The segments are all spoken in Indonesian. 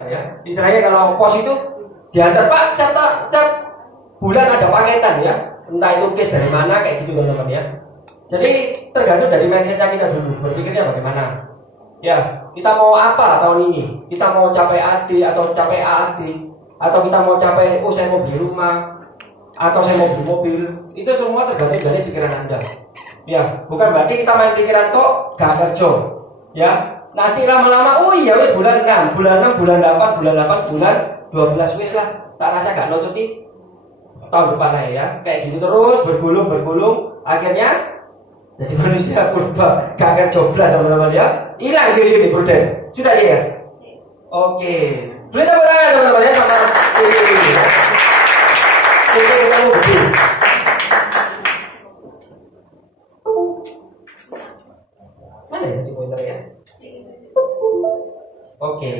Ya, istilahnya kalau pos itu diantar Pak setiap bulan ada paketan ya, entah itu case dari mana kayak gitu teman-teman ya. Jadi tergantung dari mindsetnya kita dulu, berpikirnya bagaimana. Ya, kita mau apa tahun ini? Kita mau capai AD atau capai AAD, atau kita mau capai saya mau beli rumah atau saya mau beli mobil. Itu semua tergantung dari pikiran Anda. Ya, bukan berarti kita main pikiran kok gak kerja. Ya, nanti lama-lama iya wis bulan 6, bulan 6, bulan 8, bulan 8, bulan 12 wis lah. Tak rasa gak nututi tahun depan ya. Kayak gitu terus bergulung akhirnya jadi manusia purba gak kerja blas teman-teman ya. Hilang sih di Pruden. Sudah sih ya? Oke. Beri tepuk tangan teman-teman ya sama ini. Oke, kamu begini. Mana ya pointer ya? Oke.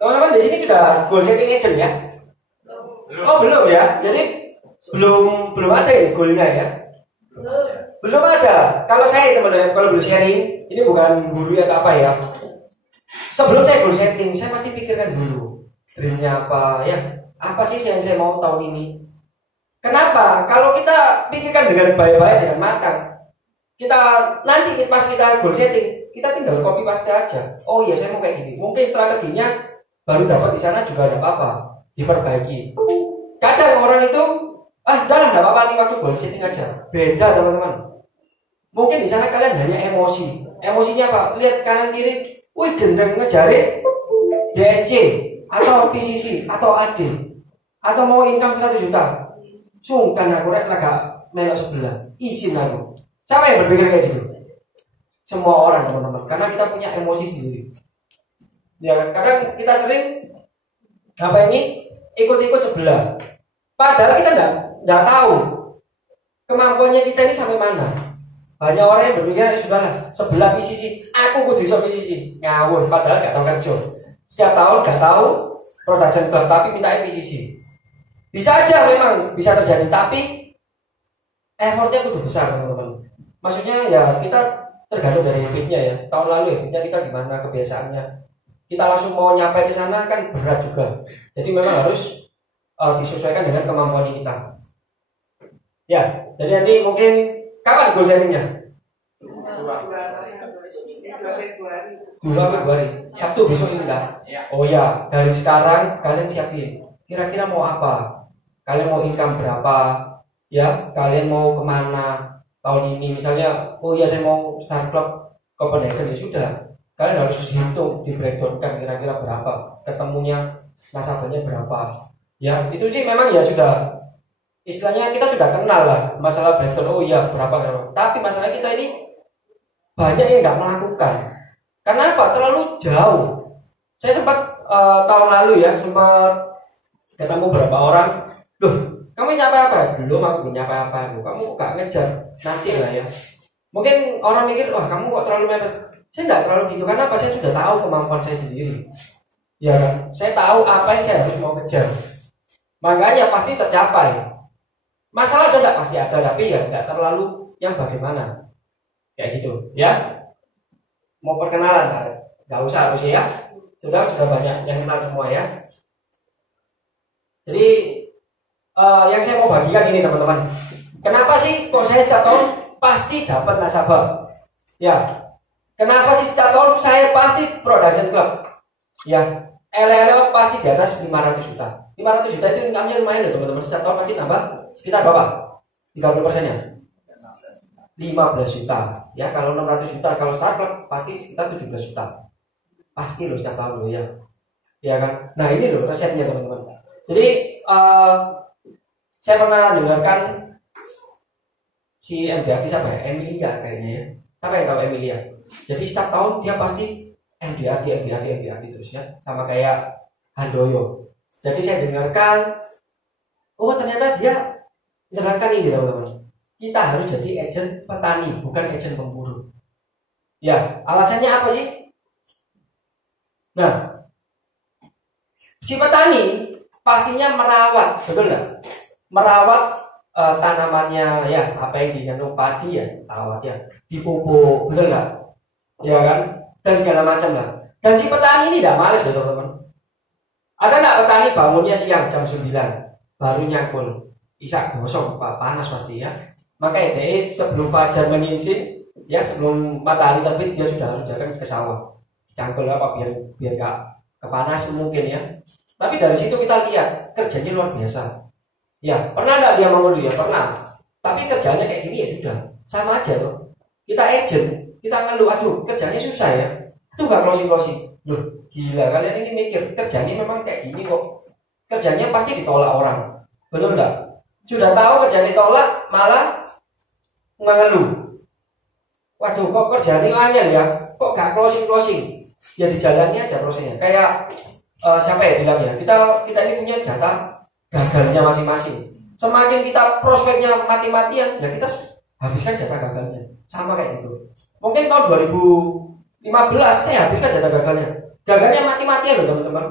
Teman-teman di sini sudah goal setting agent ya? Oh belum ya? Jadi belum ada ya goalnya ya? Belum ada. Kalau saya teman-teman, kalau belum sharing, ini bukan guru atau apa ya. Sebelum saya goal setting, saya pasti pikirkan dulu dreamnya apa ya? Apa sih yang saya mau tahun ini? Kenapa? Kalau kita pikirkan dengan baik-baik, dengan matang, kita nanti pas kita goal setting, kita tinggal copy paste aja. Oh iya, saya mau kayak gini. Mungkin strateginya baru dapat di sana juga ada apa-apa, diperbaiki. Kadang orang itu udahlah nggak apa-apa nih waktu goal setting aja. Beda teman-teman. Mungkin di sana kalian hanya emosi. Emosinya apa? Lihat kanan kiri, wih gendeng ngejari DSC atau PCC atau AD atau mau income 100 juta. Sungkan aku rek laga melok sebelah. Isin aku. Siapa yang berpikir kayak gitu? Semua orang teman-teman. Karena kita punya emosi sendiri. Ya kan? Kadang kita sering apa ini ikut-ikut sebelah. Padahal kita nggak tahu kemampuannya kita ini sampai mana. Banyak orang yang berpikir sudahlah sebelah PCC, aku kudu iso PCC. Ngawur, padahal nggak tahu kerja. Setiap tahun nggak tahu production club tapi minta PCC. Bisa aja memang bisa terjadi, tapi effortnya kudu besar teman-teman. Maksudnya ya kita tergantung dari habitnya ya. Tahun lalu habitnya kita gimana, kebiasaannya. Kita langsung mau nyampe ke sana kan berat juga. Jadi memang harus disesuaikan dengan kemampuan kita. Ya, jadi nanti mungkin kapan goal settingnya? 2 Februari. Sabtu besok ini kan? Oh ya, dari sekarang kalian siapin. Kira-kira mau apa? Kalian mau income berapa? Ya, kalian mau kemana tahun ini? Misalnya, oh ya saya mau start club Copenhagen ya sudah. Kalian harus hitung, di breakdownkan kira-kira berapa, ketemunya nasabahnya berapa. Ya, itu sih memang ya sudah. Istilahnya kita sudah kenal lah masalah breakdown. Oh iya berapa. Tapi masalah kita ini banyak yang nggak melakukan. Kenapa? Terlalu jauh. Saya sempat tahun lalu ya sempat ketemu beberapa orang. Loh, kamu nyapa apa? Belum, aku nyapa apa? Kamu gak ngejar, nanti lah ya. Mungkin orang mikir, wah kamu kok terlalu mepet. Saya nggak terlalu gitu, karena apa? Saya sudah tahu kemampuan saya sendiri. Ya kan? Saya tahu apa yang saya harus mau kejar. Makanya pasti tercapai. Masalah ada nggak? Pasti ada, tapi ya nggak terlalu yang bagaimana. Kayak gitu, ya. Mau perkenalan, nggak usah harus ya. Sudah banyak yang kenal semua ya. Jadi yang saya mau bagikan ini teman-teman. Kenapa sih kok saya setiap tahun pasti dapat nasabah? Ya. Kenapa sih setiap tahun saya pasti production club? Ya. LLO pasti di atas 500 juta. 500 juta itu income-nya lumayan loh teman-teman. Setiap tahun pasti nambah sekitar berapa? 30%-nya. 15 juta. Ya, kalau 600 juta kalau start club pasti sekitar 17 juta. Pasti loh setiap tahun loh ya. Ya kan? Nah, ini loh resepnya teman-teman. Jadi saya pernah dengarkan si MDA siapa ya? Emilia kayaknya ya. Siapa yang tahu Emilia? Jadi setiap tahun dia pasti MDA terus ya. Sama kayak Handoyo. Jadi saya dengarkan, oh ternyata dia dengarkan ini teman-teman. Kita harus jadi agen petani, bukan agen pemburu. Ya, alasannya apa sih? Nah, si petani pastinya merawat, betul nggak? Merawat tanamannya ya, apa yang ditanam padi ya, rawat ya, dipupuk, betul nggak? Ya kan? Dan segala macam lah. Dan si petani ini tidak males loh teman-teman. Ada nggak petani bangunnya siang jam 9 baru nyangkul, isak gosong, panas pasti ya. Makanya deh sebelum fajar menyingsing, ya sebelum matahari terbit dia sudah harus jalan ke sawah, cangkul apa biar nggak kepanas mungkin ya. Tapi dari situ kita lihat kerjanya luar biasa. Ya pernah nggak dia mengeluh ya pernah. Tapi kerjanya kayak gini ya sudah sama aja loh. Kita agent, kita ngeluh, aduh kerjanya susah ya. Itu nggak closing. Loh gila kalian ini mikir kerjanya memang kayak gini kok. Kerjanya pasti ditolak orang, betul nggak? Sudah tahu kerjanya ditolak malah mengeluh. Waduh kok kerjanya angel ya, kok gak closing. Ya di jalannya aja prosesnya. Kayak siapa ya bilang ya, kita ini punya jatah gagalnya masing-masing. Semakin kita prospeknya mati-matian, ya kita habiskan jatah gagalnya. Sama kayak gitu. Mungkin tahun 2015 saya habiskan jatah gagalnya. Gagalnya mati-matian loh teman-teman.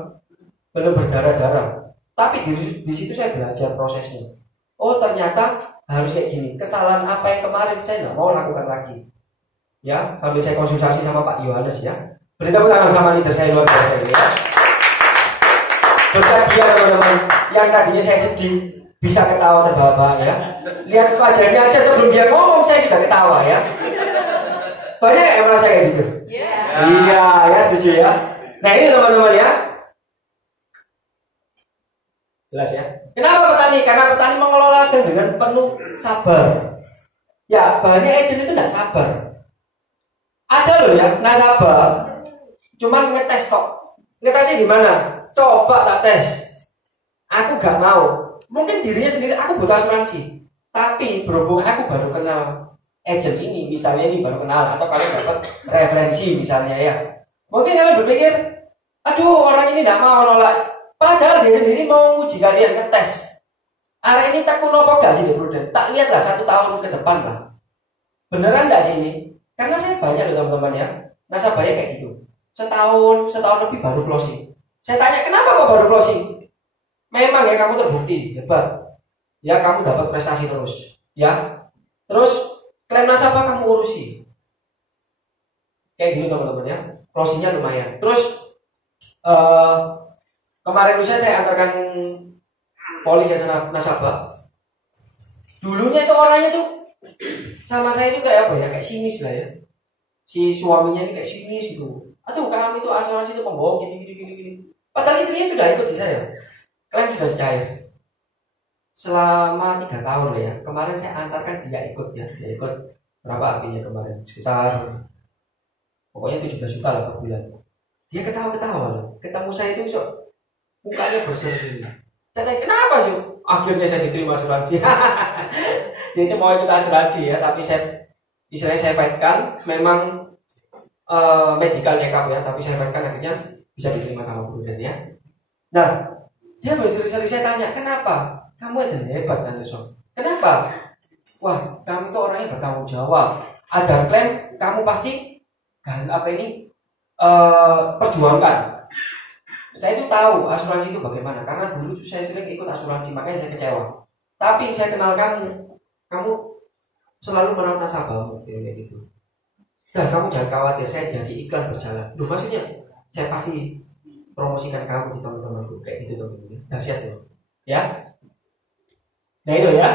Benar berdarah-darah. Tapi di situ saya belajar prosesnya. Oh ternyata harus kayak gini. Kesalahan apa yang kemarin saya nggak mau lakukan lagi. Ya, sambil saya konsultasi sama Pak Yohanes ya. Beri tepuk tangan sama leader saya luar biasa ini ya. Berbahagia teman-teman. Yang tadinya saya sedih bisa ketawa terbahak ya. Lihat wajahnya aja sebelum dia ngomong saya sudah ketawa ya. Banyak yang merasa kayak gitu. Iya, ya setuju ya. Nah ini teman-teman ya. Jelas ya. Kenapa petani? Karena petani mengelola dengan penuh sabar. Ya, banyak agent itu tidak sabar. Ada loh ya, nasabah cuman ngetes kok. Ngetesnya gimana? Coba tak tes. Aku gak mau. Mungkin dirinya sendiri aku butuh asuransi. Tapi berhubung aku baru kenal agent ini, misalnya ini baru kenal atau kalian dapat referensi misalnya ya. Mungkin kalian berpikir, aduh orang ini gak mau nolak. Padahal dia sendiri mau uji kalian ngetes. Area ini tak kuno apa gak sih Prudent? Tak lihatlah 1 tahun ke depan lah. Beneran gak sih ini? Karena saya banyak loh teman-teman ya, nasabahnya kayak gitu. Setahun lebih baru closing. Saya tanya kenapa kok baru closing? Memang ya kamu terbukti hebat. Ya kamu dapat prestasi terus. Ya. Terus klaim nasabah kamu urusi. Kayak gitu teman-teman ya. Closingnya lumayan. Terus kemarin lusa saya antarkan polis ke nasabah. Dulunya itu orangnya tuh sama saya itu kayak apa ya, kayak sinis lah ya. Si suaminya ini kayak sinis gitu. Aduh kamu itu asuransi itu pembohong gini. Padahal istrinya sudah ikut di saya. Klaim sudah cair. Selama 3 tahun lah ya. Kemarin saya antarkan dia ikut ya. Dia ikut berapa artinya kemarin? Sekitar pokoknya 17 juta lah per bulan. Dia ketawa-ketawa loh. Ketemu saya itu besok mukanya berseri-seri. Saya tanya kenapa sih? Akhirnya saya diterima asuransi. Dia itu mau ikut asuransi ya, tapi istilahnya saya fight-kan. Memang medical check up ya, tapi saya fight-kan akhirnya bisa diterima sama Prudent ya. Nah, dia berseri-seri saya tanya, kenapa? Kamu itu hebat kan Son? Kenapa? Wah, kamu tuh orangnya bertanggung jawab. Ada klaim, kamu pasti perjuangkan. Saya itu tahu asuransi itu bagaimana, karena dulu saya sering ikut asuransi, makanya saya kecewa. Tapi saya kenal kamu selalu merawat nasabahmu kayak gitu. Dan kamu jangan khawatir, saya jadi iklan berjalan. Loh maksudnya, saya pasti promosikan kamu di teman-temanku kayak gitu teman-teman. Dahsyat loh, ya. Nah itu ya.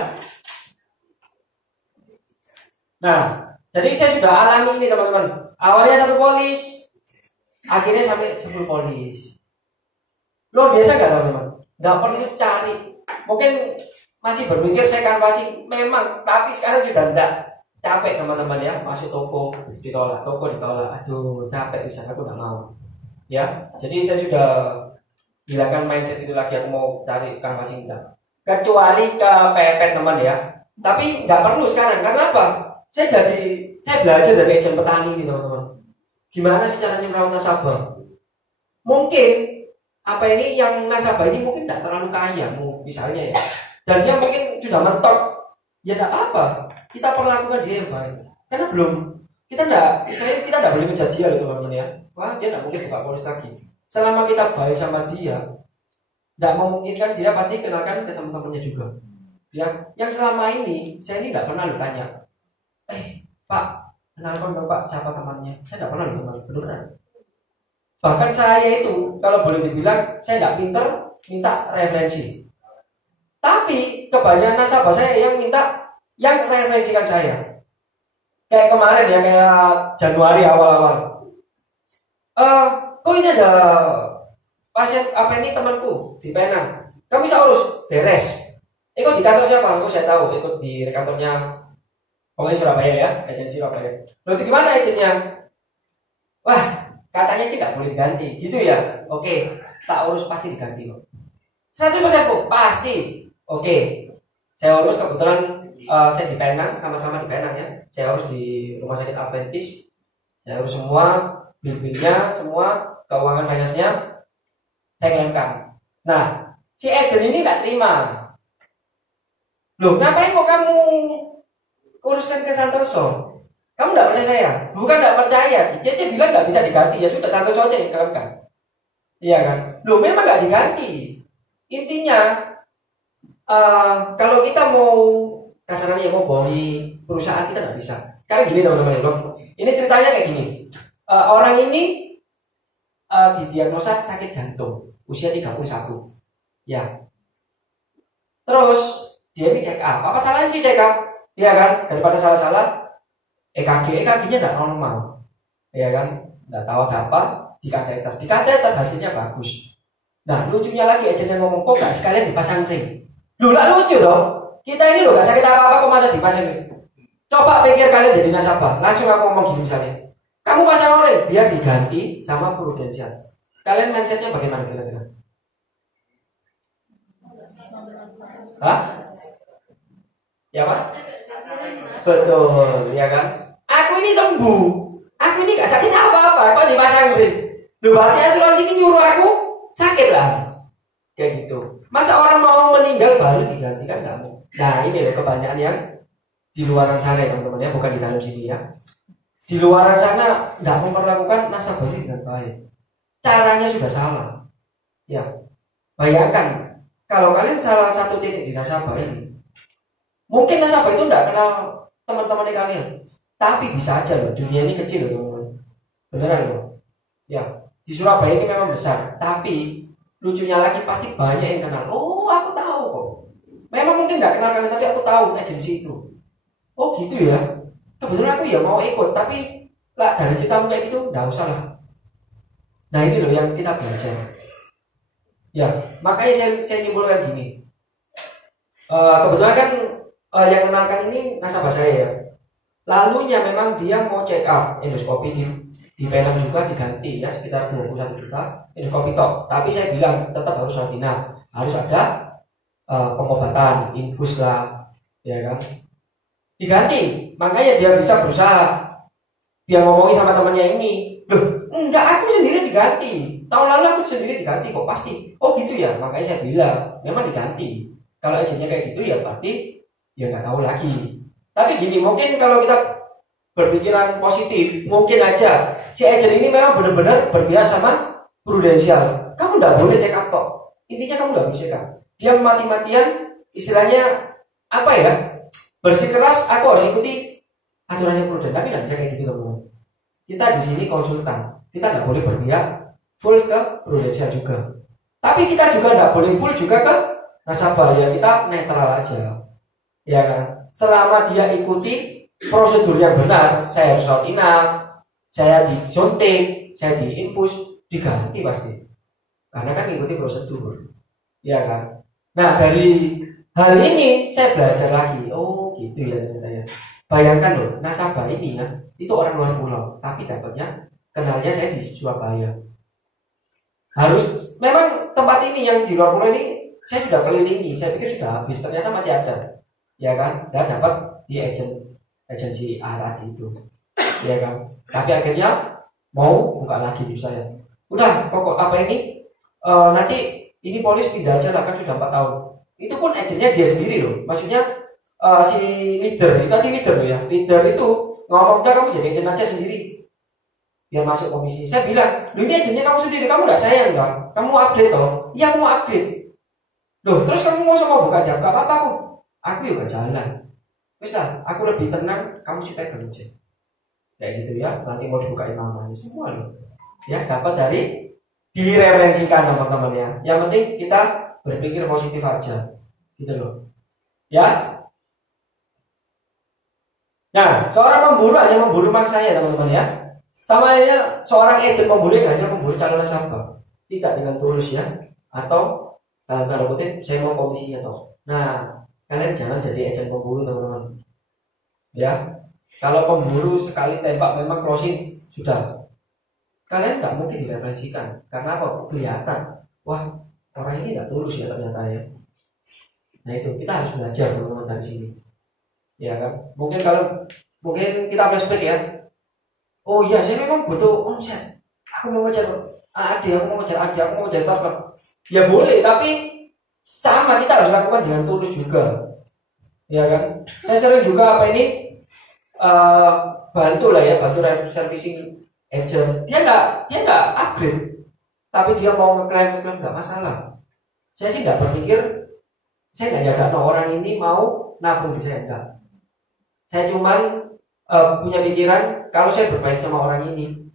Nah, jadi saya sudah alami ini teman-teman. Awalnya 1 polis, akhirnya sampai 10 polis. Luar biasa gak teman-teman? Gak perlu cari. Mungkin masih berpikir saya kan pasti memang, tapi sekarang sudah enggak. Capek teman-teman ya, masuk toko ditolak, aduh capek bisa, aku gak mau. Ya, jadi saya sudah hilangkan mindset itu lagi, aku mau cari kan pasti enggak. Kecuali kepepet teman ya. Tapi nggak perlu sekarang, karena apa? Saya belajar dari agent petani ini teman-teman. Gimana sih caranya merawat nasabah? Mungkin yang nasabah ini mungkin tidak terlalu kaya, misalnya ya. Dan dia mungkin sudah mentok, ya tidak apa-apa. Kita perlakukan dia yang baik. Karena kita tidak boleh menjudge dia loh teman-teman ya. Wah dia tidak mungkin buka polis lagi. Selama kita baik sama dia, Tidak memungkinkan, dia pasti kenalkan ke teman-temannya juga. Ya, yang selama ini saya ini tidak pernah ditanya, Pak, kenalkan dong Pak siapa temannya. Saya tidak pernah ditanya, beneran. Bahkan saya itu kalau boleh dibilang saya tidak pinter minta referensi. Tapi kebanyakan nasabah saya yang minta yang referensikan saya. Kayak kemarin ya, kayak Januari awal-awal. Kok ini ada pasien apa ini temanku di Penang. Kamu bisa urus, beres. Ikut di kantor siapa? Aku saya tahu, ikut di kantornya pokoknya Surabaya ya, agensi Surabaya. Berarti gimana agennya? Wah, katanya sih nggak boleh diganti, gitu ya. Oke, tak urus pasti diganti kok. 100% kok, pasti. Oke, saya urus kebetulan saya di Penang, sama-sama di Penang ya. Saya urus di rumah sakit Adventist. Saya urus semua bil-bilnya, semua keuangan finance-nya saya kirimkan. Nah, si agent ini nggak terima. Loh, ngapain kok kamu uruskan ke Santoso? Kamu nggak percaya saya? Bukan nggak percaya. Cici bilang nggak bisa diganti, ya sudah Santoso aja yang kirimkan. Iya kan? Loh, memang nggak diganti. Intinya kalau kita mau kasarnya mau bohongi perusahaan, kita nggak bisa. Karena gini teman-teman, ini ceritanya kayak gini. Orang ini didiagnosa sakit jantung usia 31. Ya. Terus dia ini check up. Apa salahnya sih check up? Ya kan? Daripada salah-salah EKG-nya tidak normal. Ya kan? Nggak tahu ada apa di kateter. Di kateter hasilnya bagus. Nah, lucunya lagi agennya ngomong, kok nggak sekalian dipasang ring? Loh, lah lucu dong. Kita ini loh nggak sakit apa-apa kok masa dipasang ring? Coba pikir kalian jadi nasabah. Langsung aku ngomong gini misalnya. Kamu pasang ring, biar diganti sama prudensial. Kalian mindsetnya bagaimana kira-kira? Hah? Ya Pak? Betul, ya kan? Aku ini sembuh. Aku ini gak sakit apa-apa, kok dipasang ring? Loh, berarti asuransi ini nyuruh aku sakit lah. Kayak gitu. Masa orang mau meninggal baru diganti, kan nggak mau. Nah ini loh kebanyakan yang di luar sana ya teman-teman ya, bukan di dalam sini ya. Di luar sana nggak memperlakukan nasabah dengan baik. Caranya sudah salah. Ya, bayangkan kalau kalian salah satu titik di nasabah ini, mungkin nasabah itu nggak kenal teman-teman kalian, tapi bisa aja loh, dunia ini kecil loh teman-teman. Beneran loh. Ya, di Surabaya ini memang besar, tapi lucunya lagi pasti banyak yang kenal. Oh, aku tahu kok. Memang mungkin nggak kenal kalian, tapi aku tahu agensi itu. Oh gitu ya. Kebetulan aku ya mau ikut, tapi lah dari ceritamu kayak gitu nggak usah lah. Nah ini loh yang kita belajar. Ya, makanya saya nyimpulkan gini. Kebetulan kan yang kenalkan ini nasabah saya ya. Lalunya memang dia mau check up endoskopi di Penang juga diganti ya sekitar 21 juta endoskopi tok. Tapi saya bilang tetap harus rutina, harus ada pengobatan, infus lah, ya kan? Diganti, makanya dia bisa berusaha. Dia ngomongin sama temannya ini, loh, enggak, aku sendiri diganti. Tahun lalu aku sendiri diganti kok pasti. Oh gitu ya, makanya saya bilang memang diganti. Kalau agennya kayak gitu ya berarti ya nggak tahu lagi. Tapi gini, mungkin kalau kita berpikiran positif, mungkin aja si agen ini memang benar-benar berpihak sama prudensial. Kamu nggak boleh check up kok. Intinya kamu nggak boleh check up. Dia mati-matian, istilahnya apa ya? Bersikeras, aku harus ikuti aturannya prudent, tapi nggak bisa kayak gitu teman-teman. Kita di sini konsultan, kita nggak boleh berpihak full ke prudensial juga. Tapi kita juga nggak boleh full juga ke nasabah, ya kita netral aja, ya kan? Selama dia ikuti prosedur yang benar, saya harus rawat inap, saya disuntik, saya diinfus, diganti pasti, karena kan ikuti prosedur, ya kan? Nah dari hal ini saya belajar lagi, oh gitu ya ternyata. Bayangkan loh, nasabah ini ya, itu orang luar pulau, tapi dapatnya kenalnya saya di Surabaya. Harus memang tempat ini yang di luar pulau ini saya sudah kelilingi, saya pikir sudah habis, ternyata masih ada, ya kan? Dan dapat di agensi Arad itu, ya kan? Tapi akhirnya mau buka lagi di saya. Udah, pokok apa ini? Nanti ini polis pindah aja lah, kan sudah 4 tahun. Itu pun agennya dia sendiri loh, maksudnya si leader, itu tadi leader loh ya. Leader itu ngomong, udah kamu jadi agen aja sendiri, biar masuk komisi. Saya bilang, loh ini agennya kamu sendiri, kamu nggak sayang nggak? Kamu update toh? Iya, kamu update. Loh, terus kamu mau sama buka jam? Gak apa-apa aku juga jalan. Wis lah, aku lebih tenang, kamu sih pegang aja. Kayak gitu ya, nanti mau dibukain namanya semua loh. Ya, dapat dari direferensikan teman-teman ya. Yang penting kita berpikir positif aja. Gitu loh. Ya. Nah, seorang pemburu hanya memburu mangsanya teman-teman ya. Sama halnya seorang agent pemburu yang hanya memburu calon nasabah. Tidak dengan tulus ya. Atau dalam tanda kutip saya mau komisinya toh. Nah, kalian jangan jadi agent pemburu teman-teman. Ya, kalau pemburu sekali tembak memang closing sudah. Kalian nggak mungkin direferensikan karena apa? Kelihatan. Wah, orang ini nggak tulus ya ternyata ya. Nah itu kita harus belajar teman-teman dari sini. Ya kan? Mungkin kita flashback ya. Oh iya, saya memang butuh omset. Aku mau ngejar adik, aku mau ngejar adik, aku mau ngejar startup. Ya boleh, tapi sama kita harus lakukan dengan tulus juga. Ya kan? Saya sering juga bantu lah ya, bantu servicing agent. Dia nggak upgrade, tapi dia mau ngeklaim nggak masalah. Saya sih nggak berpikir, saya nggak jaga orang ini mau nabung di saya enggak. Saya cuman punya pikiran kalau saya berbaik sama orang ini,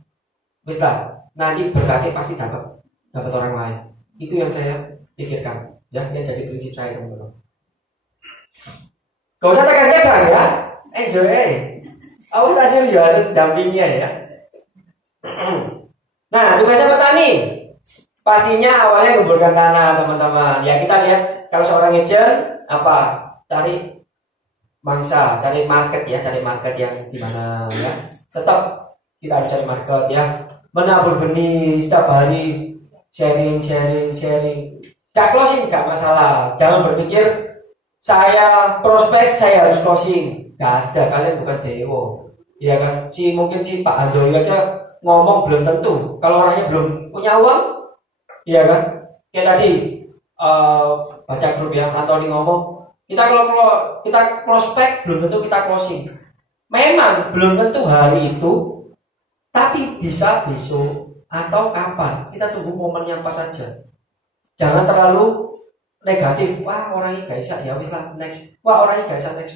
bisa nanti berkati pasti dapat orang lain. Itu yang saya pikirkan, ya, yang jadi prinsip saya teman-teman. Gak usah tekan-tekan ya, enjoy. Awas hasil juga harus dampingnya ya. Nah, tugasnya petani pastinya awalnya gemburkan tanah teman-teman. Ya kita lihat kalau seorang agent apa cari mangsa, cari market ya, cari market yang dimana ya. Tetap kita harus cari market ya. Menabur benih setiap hari, sharing. Gak closing gak masalah. Jangan berpikir saya prospek saya harus closing. Gak ada, kalian bukan dewa. Iya kan? Mungkin si Pak Handoyo aja ngomong belum tentu. Kalau orangnya belum punya uang, iya kan? Kayak tadi baca grup ya, Antoni ngomong, kalau kita prospek belum tentu kita closing. Memang belum tentu hari itu, tapi bisa besok atau kapan. Kita tunggu momen yang pas saja. Jangan terlalu negatif. Wah orang ini gak bisa, ya wis lah next. Wah orang ini gak bisa next.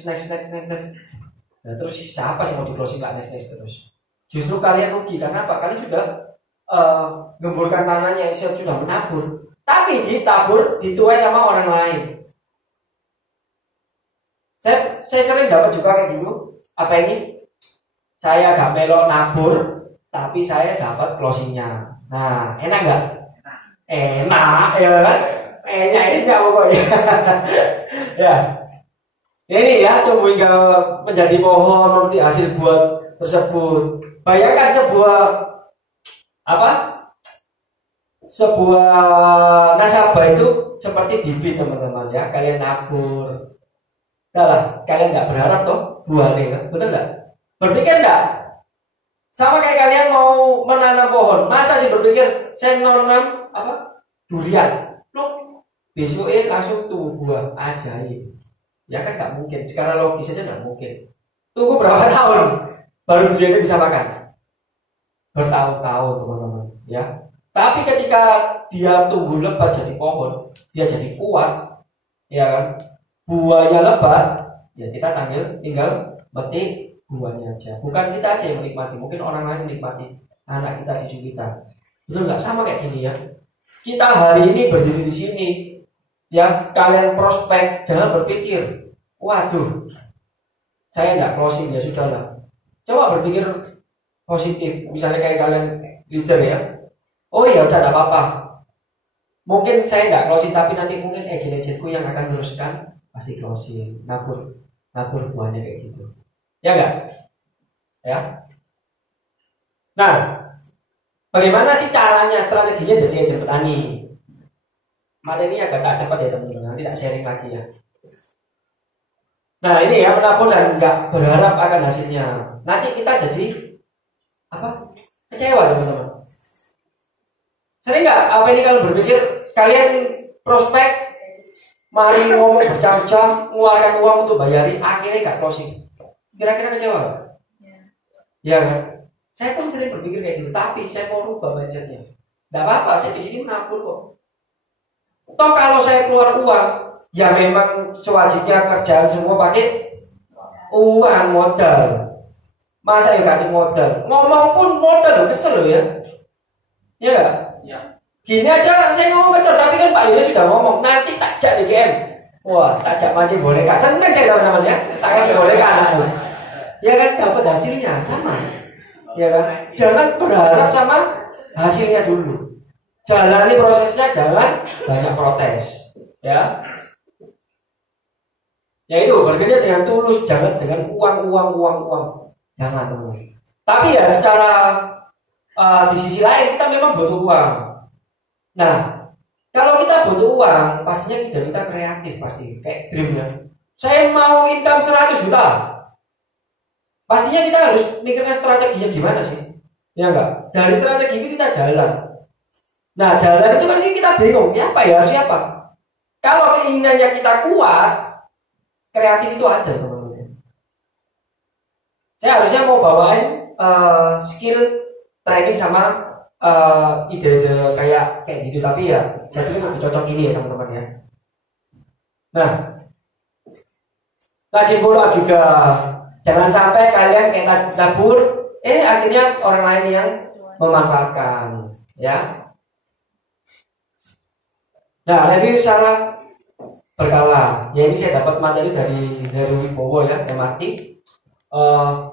Nah, terus siapa sih mau di closing gak next terus? Justru kalian rugi karena apa? Kalian sudah gemburkan tanahnya, sudah menabur, tapi ditabur dituai sama orang lain. Saya sering dapat juga kayak gitu. Apa ini? Saya gak melok nabur, tapi saya dapat closingnya. Nah, enak nggak? Enak, ya kan? Enak pokoknya. Ya. Ini ya, tunggu hingga menjadi pohon, memberi hasil buat tersebut. Bayangkan sebuah nasabah itu seperti bibit teman-teman ya. Kalian nabur, lah kalian nggak berharap toh buahnya kan? Betul nggak? Berpikir nggak? Sama kayak kalian mau menanam pohon, masa sih berpikir saya nanam durian, loh besoknya langsung tumbuh buah ajaib. Ya kan nggak mungkin, secara logis aja nggak mungkin. Tunggu berapa tahun baru duriannya bisa makan? Bertahun-tahun teman-teman ya. Tapi ketika dia tumbuh lebat jadi pohon, dia jadi kuat, ya kan? Buahnya lebat, ya kita tinggal metik buahnya aja. Bukan kita aja yang menikmati, mungkin orang lain menikmati, anak kita, cucu kita. Betul nggak? Sama kayak gini ya. Kita hari ini berdiri di sini, ya kalian prospek, jangan berpikir, waduh, saya nggak closing ya sudahlah. Coba berpikir positif, misalnya kayak kalian leader ya. Oh ya udah, tidak apa-apa. Mungkin saya nggak closing, tapi nanti mungkin agent-agentku yang akan teruskan pasti closing, nabur buahnya kayak gitu. Ya nggak? Ya. Nah, bagaimana sih caranya, strateginya jadi agent petani? Materi ini agak tak dapat ya teman-teman, nanti tak sharing lagi ya. Nah ini ya, menabur dan nggak berharap akan hasilnya. Nanti kita jadi kecewa teman-teman. Sering nggak ini kalau berpikir kalian prospek, mari ngomong berjam-jam, mengeluarkan uang untuk bayari, akhirnya nggak closing. Kira-kira kecewa nggak? Ya kan? Saya pun sering berpikir kayak gitu, tapi saya mau rubah mindsetnya. Nggak apa-apa, saya di sini menabur kok. Toh kalau saya keluar uang, ya memang sewajibnya kerjaan semua pakai uang modal. Masa ya ganti modal? Ngomong pun modal, kesel loh ya. Iya nggak? Ya. Gini aja saya ngomong kesel, tapi kan Pak Yunus sudah ngomong nanti tak jak DGM. Wah, tak jak mancing boneka. Seneng saya teman-teman ya. Tak kasih boneka anakku. Ya kan dapat hasilnya sama. Ya kan? Jangan berharap sama hasilnya dulu. Jalani prosesnya, jangan banyak protes. Ya. Ya itu bekerja dengan tulus, jangan dengan uang. Jangan teman. Tapi ya secara di sisi lain kita memang butuh uang. Nah, kalau kita butuh uang, pastinya kita kreatif pasti, kayak dreamnya. Saya mau income 100 juta. Pastinya kita harus mikirnya strateginya gimana sih? Ya enggak? Dari strategi itu kita jalan. Nah, jalan itu kan sih kita bingung, ya apa ya, harus siapa? Kalau keinginannya kita kuat, kreatif itu ada teman-teman. Saya harusnya mau bawain skill training sama ide-ide kayak gitu, tapi ya saya pikir lebih cocok ini ya teman-teman ya. Nah, rajin follow juga, jangan sampai kalian kayak tabur, akhirnya orang lain yang memanfaatkan, ya. Nah, review secara berkala. Ya ini saya dapat materi dari Wibowo ya, MRT.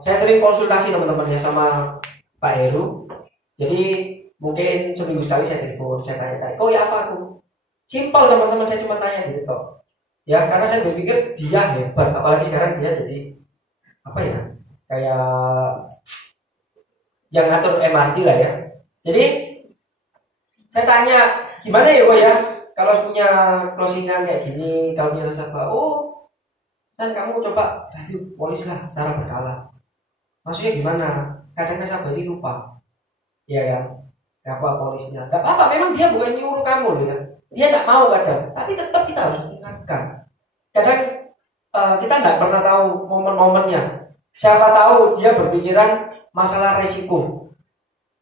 Saya sering konsultasi teman-teman ya sama Pak Heru. Jadi mungkin seminggu sekali saya telepon, saya tanya-tanya, ya apa aku? Simpel teman-teman, saya cuma tanya gitu kok. Ya karena saya berpikir dia hebat, apalagi sekarang dia jadi apa ya, kayak yang ngatur MRT lah ya. Jadi saya tanya, gimana ya kok ya kalau punya closingan kayak gini, kalau dia nasabah, kan kamu coba review polis lah secara berkala. Maksudnya gimana? Kadang nasabah ini lupa, ya kan? Apa polisnya? Gak apa-apa, memang dia bukan nyuruh kamu loh ya. Dia nggak mau kadang, tapi tetap kita harus ingatkan. Kadang kita nggak pernah tahu momen-momennya. Siapa tahu dia berpikiran masalah resiko.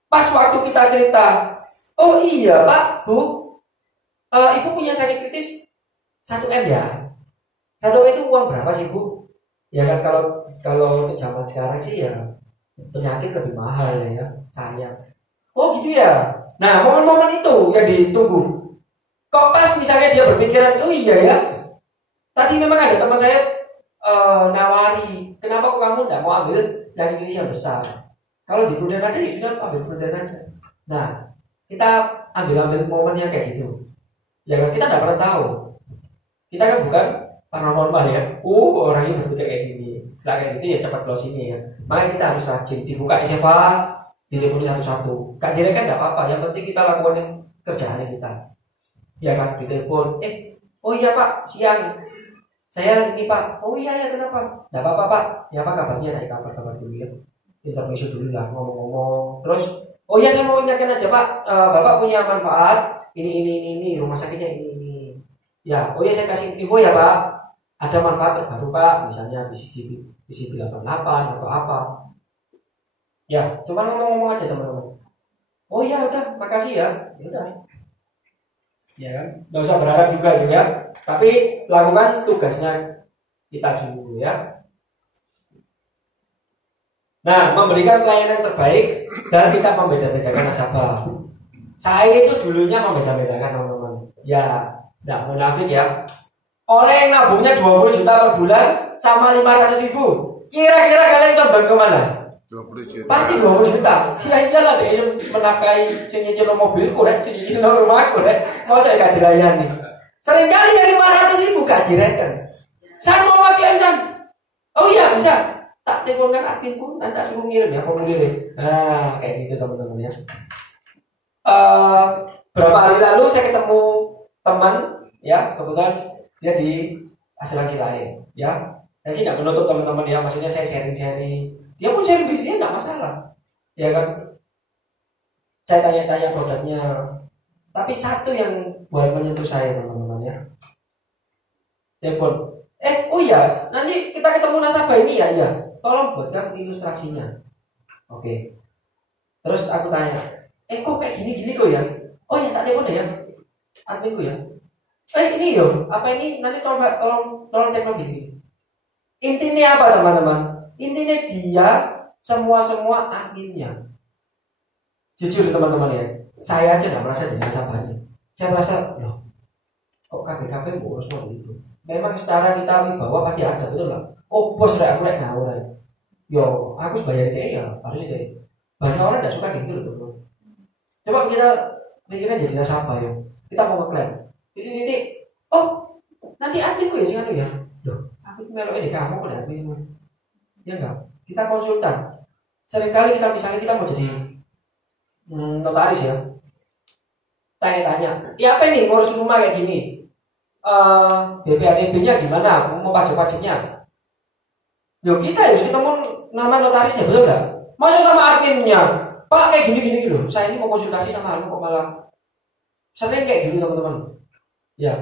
Pas waktu kita cerita, oh iya Pak, Bu, Ibu punya sakit kritis 1M ya. 1M itu uang berapa sih Bu? Ya kan kalau untuk zaman sekarang sih ya penyakit lebih mahal ya, sayang. Oh gitu ya. Nah momen-momen itu yang ditunggu. Kok pas misalnya dia berpikiran, oh iya ya, tadi memang ada teman saya nawari, kenapa kok kamu tidak mau ambil yang ini yang besar? Kalau di Prudent ada ya sudah ambil Prudent aja. Nah kita ambil momennya kayak gitu. Ya kan kita tidak pernah tahu. Kita kan bukan paranormal ya. Orang ini berpikir kayak gini. Setelah kayak gitu ya cepat close ini ya. Makanya kita harus rajin dibuka SFA, diteleponi satu-satu. Kak Direk kan tidak apa-apa. Yang penting kita lakukan kerjaannya kita. Ya kan ditelepon. Oh iya Pak, siang. Saya ini Pak. Oh iya ya kenapa? Tidak apa-apa Pak. Ya apa kabarnya? Naik kabar dulu ya. Intermezzo dulu lah ngomong-ngomong. Terus, oh iya saya mau ingatkan aja Pak. Bapak punya manfaat. Ini rumah sakitnya ini. Ya, oh ya saya kasih info ya Pak. Ada manfaat terbaru Pak, misalnya PCB 88 atau apa. Ya, cuma ngomong-ngomong aja teman-teman. Oh ya udah, makasih ya. Ya udah. Ya kan, nggak usah berharap juga gitu ya. Tapi lakukan tugasnya kita dulu ya. Nah, memberikan pelayanan terbaik dan tidak membeda-bedakan nasabah. Saya itu dulunya membeda-bedakan teman-teman. Ya, tidak munafik ya. Orang yang nabungnya 20 juta per bulan sama 500 ribu. Kira-kira kalian condong kemana? 20 juta. Pasti 20 juta. Ya iyalah deh, menafkahi nyicil mobilku deh, nyicil rumahku deh. Mau saya gak dilayani. Seringkali yang 500 ribu gak direken. Saya mau pakai jam. Oh iya bisa. Tak teleponkan adminku, nanti tak suruh ngirim ya, formulir. Nah, kayak gitu teman-teman ya. Berapa hari lalu saya ketemu teman ya, kebetulan dia di asuransi lain ya. Saya sih nggak menutup teman-teman ya, maksudnya saya sharing-sharing. Dia pun sharing bisnisnya nggak masalah, ya kan. Saya tanya-tanya produknya, tapi satu yang buat menyentuh saya teman-teman ya. Telepon, oh iya, nanti kita ketemu nasabah ini ya, iya. Tolong buatkan ilustrasinya. Oke. Terus aku tanya, kok kayak gini kok ya? Oh ya tak telepon ya, adminku ya. Ini yo, apa ini? Nanti tolong cek lagi. Intinya apa teman-teman? Intinya dia semua adminnya. Jujur teman-teman ya, saya aja nggak merasa jadi nasabahnya. Saya merasa loh, kok KPKP ngurus seperti itu. Memang secara kita wibawa pasti ada, betul nggak? Oh bos aku ngawur. Yo, aku sebayar dia ya, harusnya deh. Banyak orang tidak suka gitu loh teman. Coba kita pikirnya jadi nasabah ya. Kita mau ngeklaim. Ini, oh nanti adminku ya sih ya. Loh, aku melok di kamu kok adminmu. Ya enggak? Kita konsultan. Seringkali kita mau jadi notaris ya. Tanya-tanya, ya apa nih ngurus rumah kayak gini? BPNB-nya gimana? Mau pajak-pajaknya? Yo kita ya ketemu nama notarisnya, betul nggak? Masa sama adminnya? Pak kayak gini loh. Saya ini mau konsultasi sama kamu kok malah sering kayak gini teman-teman. Ya,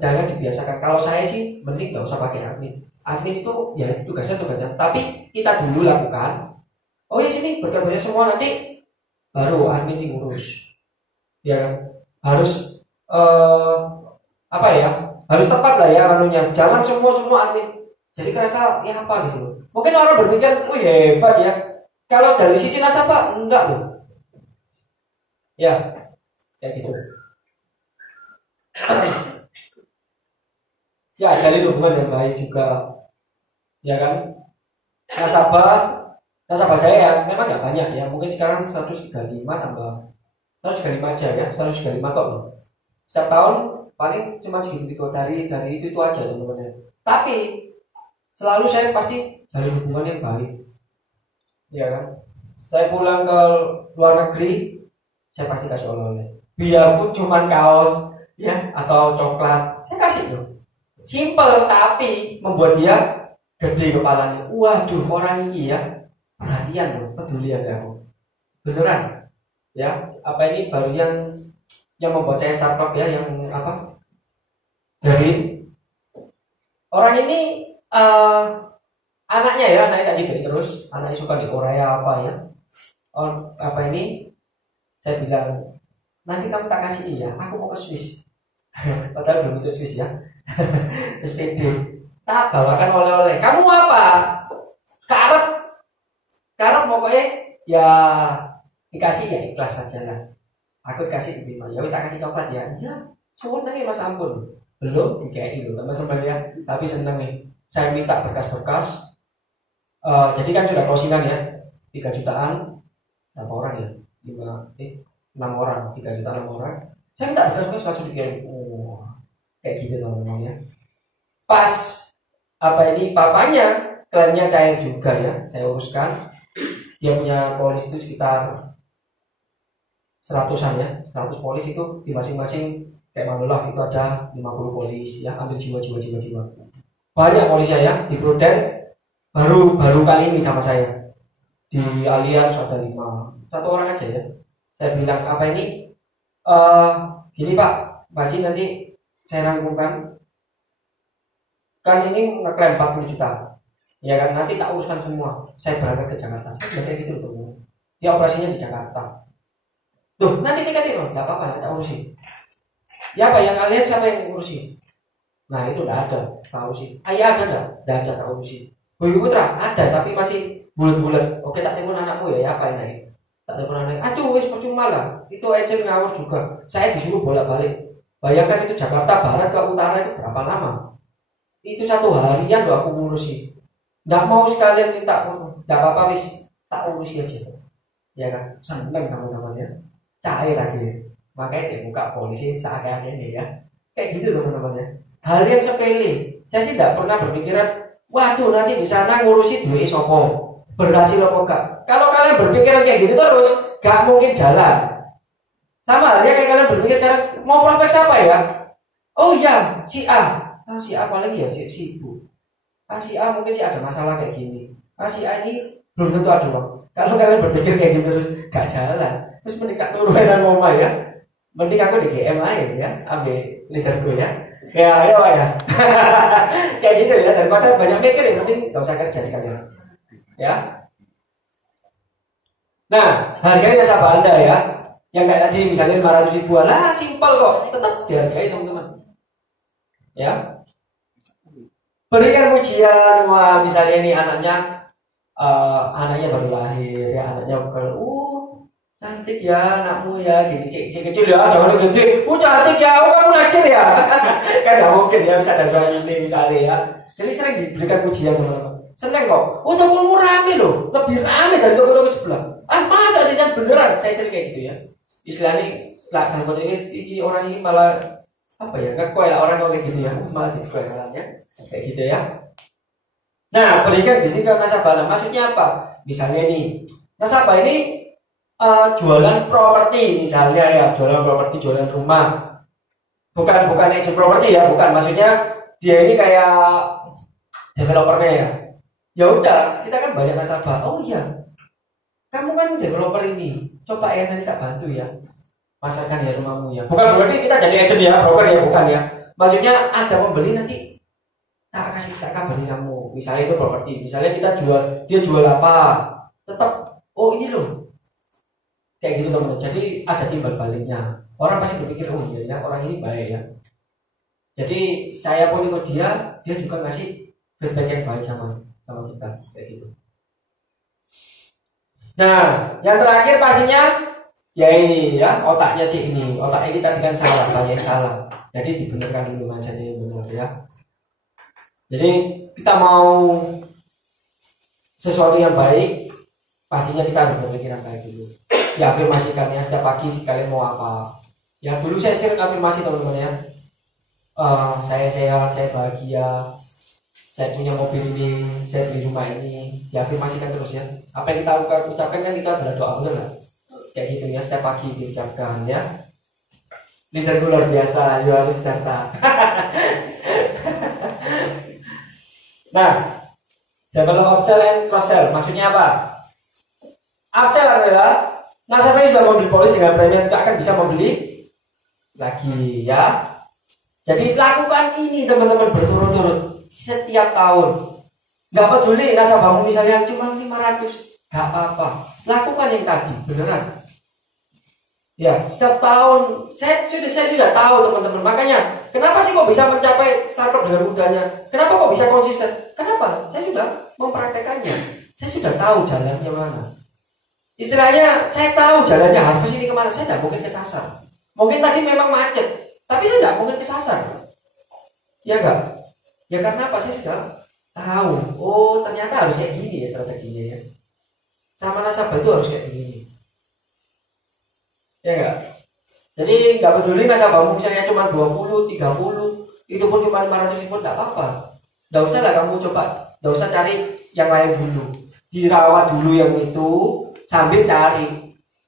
jangan dibiasakan. Kalau saya sih mending nggak usah pakai admin. Admin itu ya tugasnya. Tapi kita dulu lakukan. Oh ya sini berkerja semua nanti baru admin sih ngurus. Ya harus apa ya? Harus tepat lah ya anunya. Jangan semua admin. Jadi kerasa ya apa gitu. Mungkin orang berpikir, hebat ya. Kalau dari sisi nasabah enggak loh. Ya, kayak gitu. Ya, jalin hubungan yang baik juga. Ya kan? Nasabah saya ya memang nggak banyak ya. Mungkin sekarang 135 tambah 135 aja ya, 135 kok loh. Setiap tahun paling cuma segitu dari itu aja teman-teman. Tapi selalu saya pasti jalin hubungan yang baik. Ya kan? Saya pulang ke luar negeri, saya pasti kasih oleh-oleh. Biarpun cuma kaos ya atau coklat, saya kasih tuh. Simple tapi membuat dia gede kepalanya. Waduh, orang ini ya perhatian loh, peduli ada aku. Beneran. Ya, apa ini baru yang membuat saya startup ya, yang apa? Dari orang ini anaknya tadi terus, anaknya suka di Korea apa ya? Apa ini? Saya bilang nanti kamu tak kasih ya, aku mau ke Swiss. Padahal belum itu Swiss ya. SPD. Tak bawakan oleh-oleh. Kamu apa? Karep pokoknya ya dikasih ya ikhlas saja lah. Aku dikasih terima. Ya wis tak kasih coklat ya. Ya, suwun nih Mas ampun. Belum DKI loh teman-teman ya. Tapi seneng nih. Saya minta berkas-berkas. Jadi kan sudah closingan ya. 3 jutaan. Berapa orang ya? 6 orang. 3 juta 6 orang. Saya minta berkas-berkas langsung dikirim. Kayak gitu teman-teman ya. Pas apa ini papanya klaimnya cair juga ya. Saya uruskan. Dia punya polis itu sekitar 100-an ya. 100 polis itu di masing-masing kayak Manulaf itu ada 50 polis ya, ambil jiwa. Banyak polisnya ya di Pruden. Baru kali ini sama saya. Di Allianz ada 5. 1 orang aja ya. Saya bilang apa ini? Gini Pak Haji, nanti saya rangkumkan. Kan ini ngeklaim 40 juta. Ya kan, nanti tak uruskan semua. Saya berangkat ke Jakarta. Kayak gitu tuh. Dia operasinya di Jakarta. Tuh, nanti tiketnya enggak apa-apa, tak urusin. Ya Pak, yang kalian siapa yang ngurusin? Nah, itu enggak ada, tak urusin. Ayah ada enggak? Enggak ada, tak urusin. Boy Putra ada, tapi masih bulat-bulat. Oke, tak telepon anakmu ya, apa ini? Tak telepon anaknya. Aduh, wis percuma lah. Itu agent ngawur juga. Saya disuruh bolak-balik. Bayangkan itu Jakarta Barat ke Utara itu berapa lama? Itu 1 harian loh aku ngurusin. Nggak mau sekalian minta foto, nggak apa-apa wis tak urusi aja, ya kan? Seneng teman-teman ya, cair lagi. Makanya dia buka polisi saat-saat ini ya, kayak gitu teman-teman ya. Hal yang sepele, saya sih nggak pernah berpikiran, waduh nanti di sana ngurusi duit sopo, berhasil apa enggak. Kalau kalian berpikiran kayak gitu terus, nggak mungkin jalan. Sama halnya kayak kalian berpikir sekarang mau prospek siapa ya? Oh iya, si A. Si A apa lagi ya si ibu. Si A mungkin sih ada masalah kayak gini. Si A ini belum tentu ada uang. Kalau kalian berpikir kayak gitu terus gak jalan. Terus mending tak turunan mama ya. Mending aku di GM aja ya. Ambil leader gue ya. Ya ayo ya. Kayak gitu ya. Daripada banyak mikir yang penting gak usah kerja sekalian. Ya. Nah harganya nasabah Anda ya. Yang kayak tadi misalnya 500 ribuan lah simpel kok. Tetap dihargai teman-teman. Ya. Berikan pujian, wah misalnya ini anaknya baru lahir ya, anaknya bukan, cantik ya anakmu ya, gini si kecil ya, jangan gede, cantik ya, kamu naksir ya, kan nggak mungkin ya bisa ada suara ini misalnya ya. Jadi sering diberikan pujian teman-teman, seneng kok, tokomu rame loh, lebih rame dari toko-toko sebelah. Masa sih jangan beneran, saya sering kayak gitu ya. Istilahnya lah, kalau ini orang ini malah apa ya, kekoi lah orang kayak gitu ya, malah dikoi malahnya kayak gitu ya. Nah, berikan bisnis ke nasabah. Nah, maksudnya apa? Misalnya ini, nasabah ini jualan properti misalnya ya, jualan properti, jualan rumah. Bukan agent properti ya, bukan. Maksudnya dia ini kayak developernya ya. Ya udah, kita kan banyak nasabah. Oh iya, kamu kan developer ini. Coba ya nanti tak bantu ya. Masarkan ya rumahmu ya. Bukan berarti kita jadi agent ya, broker ya, bukan ya. Maksudnya ada pembeli nanti tak kabarin kamu. Misalnya itu properti, misalnya dia jual apa, tetap ini loh, kayak gitu teman-teman. Jadi ada timbal baliknya. Orang pasti berpikir iya ya, orang ini baik ya. Jadi saya pun ikut dia juga ngasih feedback yang baik sama kita kayak gitu. Nah, yang terakhir pastinya ya ini ya, otaknya Cik ini. Otaknya kita tadi kan salah, banyak salah. Jadi dibenarkan dulu mindsetnya yang benar ya. Jadi kita mau sesuatu yang baik, pastinya kita harus berpikiran baik dulu. Ya afirmasikan ya, setiap pagi kalian mau apa. Ya dulu saya sering afirmasi teman-teman ya. Saya sehat, saya bahagia, saya punya mobil ini, saya beli rumah ini. Ya afirmasikan terus ya. Apa yang kita ucapkan kan kita berdoa, betul nggak? Kayak gitu ya, setiap pagi diucapkan ya. Leader luar biasa, Yohanes Darta. Nah, develop upsell and cross sell maksudnya apa? Upsell adalah nasabah yang sudah membeli polis dengan premi juga akan bisa membeli lagi ya. Jadi lakukan ini teman-teman berturut-turut setiap tahun. Gak peduli nasabahmu misalnya cuma 500, gak apa-apa. Lakukan yang tadi, beneran. Ya, setiap tahun saya sudah tahu teman-teman. Makanya, kenapa sih kok bisa mencapai startup dengan mudahnya? Kenapa kok bisa konsisten? Kenapa? Saya sudah mempraktekannya. Saya sudah tahu jalannya mana. Istilahnya, saya tahu jalannya harvest ini kemana. Saya tidak mungkin kesasar. Mungkin tadi memang macet, tapi saya tidak mungkin kesasar. Ya enggak? Ya karena apa? Saya sudah tahu. Oh, ternyata harus kayak gini ya strateginya ya. Sama nasabah itu harus kayak gini. Ya enggak? Jadi enggak peduli nasabahmu misalnya cuma 20, 30, itu pun cuma 500 pun enggak apa-apa. Enggak usah lah kamu coba, enggak usah cari yang lain dulu. Dirawat dulu yang itu sambil cari.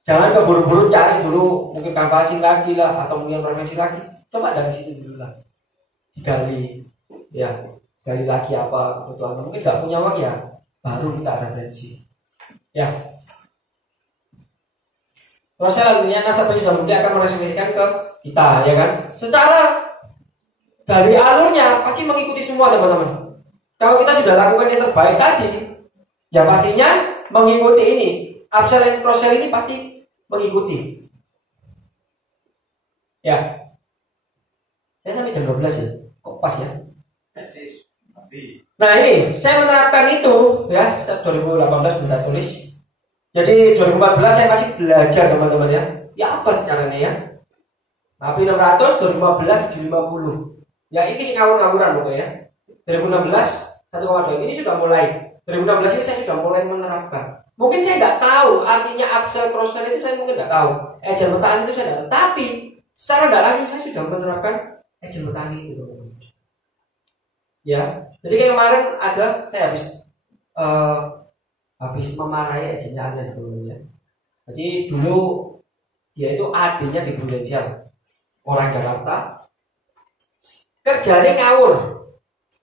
Jangan keburu-buru cari dulu, mungkin canvassing lagi lah atau mungkin refleksi lagi. Coba dari situ dulu lah. Digali. Ya, gali lagi apa kebutuhan. Mungkin enggak punya uang ya, baru kita referensi. Ya. Proses selanjutnya nasabah sudah mungkin akan meresmikan ke kita, ya kan? Secara dari alurnya pasti mengikuti semua teman-teman. Kalau kita sudah lakukan yang terbaik tadi, ya pastinya mengikuti ini. Upsell and cross sell ini pasti mengikuti. Ya. Saya sampai jam 12 ya. Kok pas ya? Nah ini saya menerapkan itu ya sejak 2018 bisa tulis. Jadi 2014 saya masih belajar teman-teman ya. Ya apa caranya ya? Tapi 600, 2015, 750. Ya ini sih ngawur-ngawuran pokoknya. 2016 1,2 ini sudah mulai. 2016 ini saya sudah mulai menerapkan. Mungkin saya nggak tahu artinya upsell cross sell itu saya mungkin nggak tahu. Agent petani itu saya nggak tahu. Tapi secara nggak langsung saya sudah menerapkan agent petani itu teman-teman. Ya. Jadi kayak kemarin ada saya habis memarahi agennya Anda sebelumnya. Jadi dulu dia itu adanya di Prudensial, orang Jakarta, kerjanya ngawur,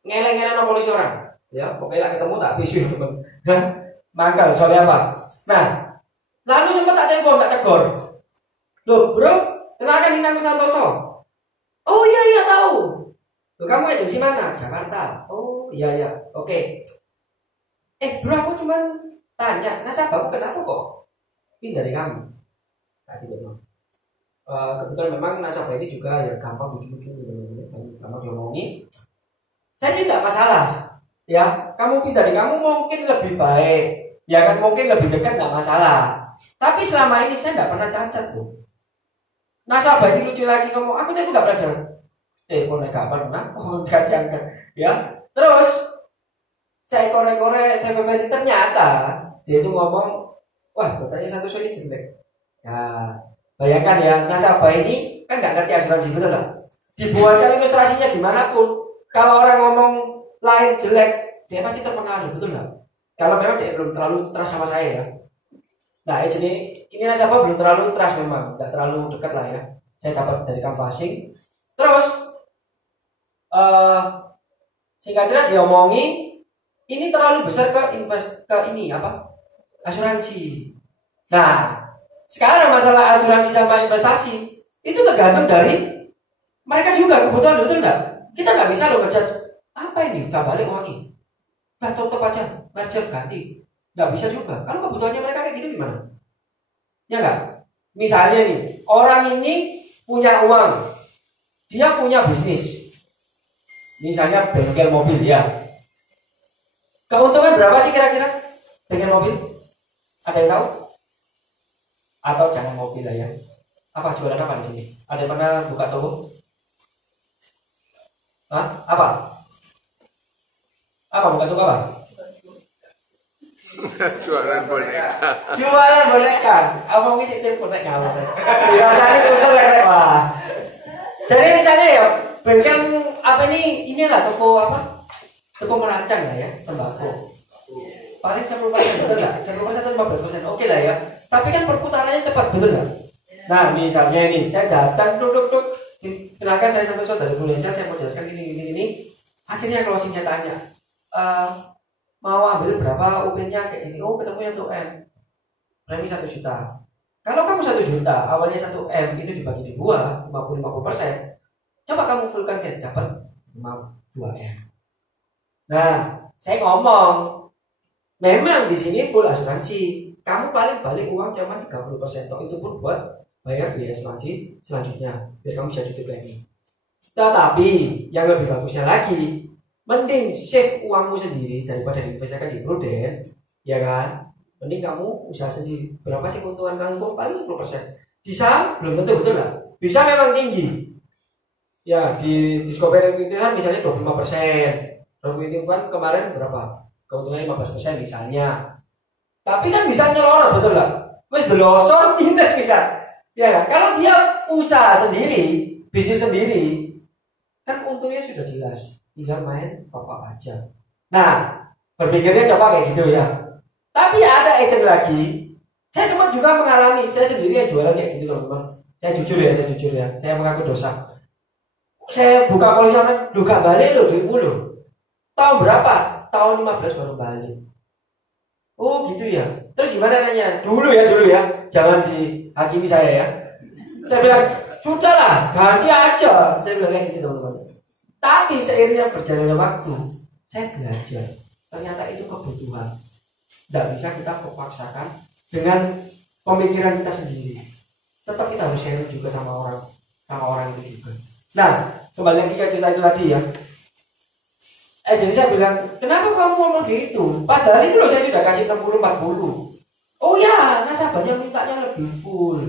ngeleng-ngeleng sama polisi orang. Ya, pokoknya ketemu tak bisu teman. Mangkal soalnya apa? Nah, lalu sempat tak tegur. Loh bro, kenalkan ini aku Santoso. Oh iya tahu. Loh, kamu agensi mana? Jakarta. Oh iya, oke. Bro aku cuman tanya, nasabahku kenapa kok pindah dari kamu? Tadi kebetulan memang nasabah ini juga ya gampang lucu-lucu gitu, gampang diomongi. Saya sih tidak masalah, ya. Kamu pindah di kamu mungkin lebih baik, ya kan mungkin lebih dekat tidak masalah. Tapi selama ini saya tidak pernah cacat tuh. Nasabah ini lucu lagi ngomong, aku tadi nggak pernah jalan. Telepon nggak pernah, nggak diangkat, ya. Terus saya korek-korek, saya perbaiki, ternyata dia itu ngomong, wah, katanya satu ini jelek. Ya, bayangkan ya, nasabah ini kan nggak ngerti asuransi, betul lah. Dibuatkan ilustrasinya dimanapun, kalau orang ngomong lain jelek, dia pasti terpengaruh, betul nggak? Kalau memang dia belum terlalu trust sama saya ya. Nah, jadi ini nasabah belum terlalu trust memang, nggak terlalu dekat lah ya. Saya dapat dari canvassing. Terus, singkatnya dia omongi, ini terlalu besar ke ini apa? Asuransi. Nah, sekarang masalah asuransi sama investasi itu tergantung dari mereka juga kebutuhan, betul nggak? Kita nggak bisa loh ngejat apa ini nggak balik uang ini, nggak tutup aja, merger ganti, nggak bisa juga. Kalau kebutuhannya mereka kayak gitu gimana? Ya nggak? Misalnya nih orang ini punya uang, dia punya bisnis, misalnya bengkel mobil ya. Keuntungan berapa sih kira-kira bengkel mobil? Ada yang tahu? Atau jangan mobil lah ya. Apa jualan apa di sini? Ada yang pernah buka toko? Hah? Apa? Apa buka toko apa? Jualan boneka. Jualan boneka. Apa mungkin sistem boneka? Biasanya kusel ya, wah. Jadi misalnya ya bengkel apa ini lah toko apa? Toko merancang lah ya, sembako. Paling 10% betul nggak? 10% atau 15%, oke lah ya. Tapi kan perputarannya cepat, betul nggak? Nah, misalnya ini, saya datang, duduk, kenalkan saya satu dari Indonesia, saya mau jelaskan ini. Akhirnya closingnya tanya, mau ambil berapa UP-nya kayak gini? Oh, ketemunya 1M. Premi 1 juta. Kalau kamu 1 juta, awalnya 1M itu dibagi di 2, 50-50%. Coba kamu fullkan kan, dapat 2M. Nah, saya ngomong, memang di sini full asuransi. Kamu paling balik uang cuma 30%. Itu pun buat bayar biaya asuransi selanjutnya, biar kamu bisa cukup lagi. Tetapi yang lebih bagusnya lagi, mending save uangmu sendiri daripada diinvestasikan di prudent, ya kan? Mending kamu usaha sendiri. Berapa sih keuntungan kamu? Paling 10%. Bisa? Belum tentu, betul nggak? Bisa memang tinggi. Ya, di Discovery itu kan misalnya 25%. Property fund kemarin berapa? Keuntungannya 15% misalnya. Tapi kan bisa nyelonong, betul nggak? Wes delosor tindas bisa. Ya, kalau dia usaha sendiri, bisnis sendiri, kan untungnya sudah jelas. Tinggal main apa aja. Nah, berpikirnya coba kayak gitu ya. Tapi ada agent lagi. Saya sempat juga mengalami, saya sendiri yang jualan kayak gitu teman-teman. Saya jujur ya. Saya mengaku dosa. Saya buka komisioner, duga balik loh duitmu loh. Tahun berapa? Tahun 15 baru balik. Oh gitu ya. Terus gimana nanya? Dulu ya. Jangan dihakimi saya ya. Saya bilang, sudahlah, ganti aja. Saya bilang kayak gitu teman-teman. Tapi seiringnya berjalannya waktu, saya belajar. Ternyata itu kebutuhan. Tidak bisa kita paksakan dengan pemikiran kita sendiri. Tetap kita harus share juga sama orang itu juga. Nah, kembali lagi ke cerita itu tadi ya. Jadi saya bilang, kenapa kamu ngomong gitu? Padahal itu loh saya sudah kasih 60-40. Oh ya, nasabahnya mintanya lebih full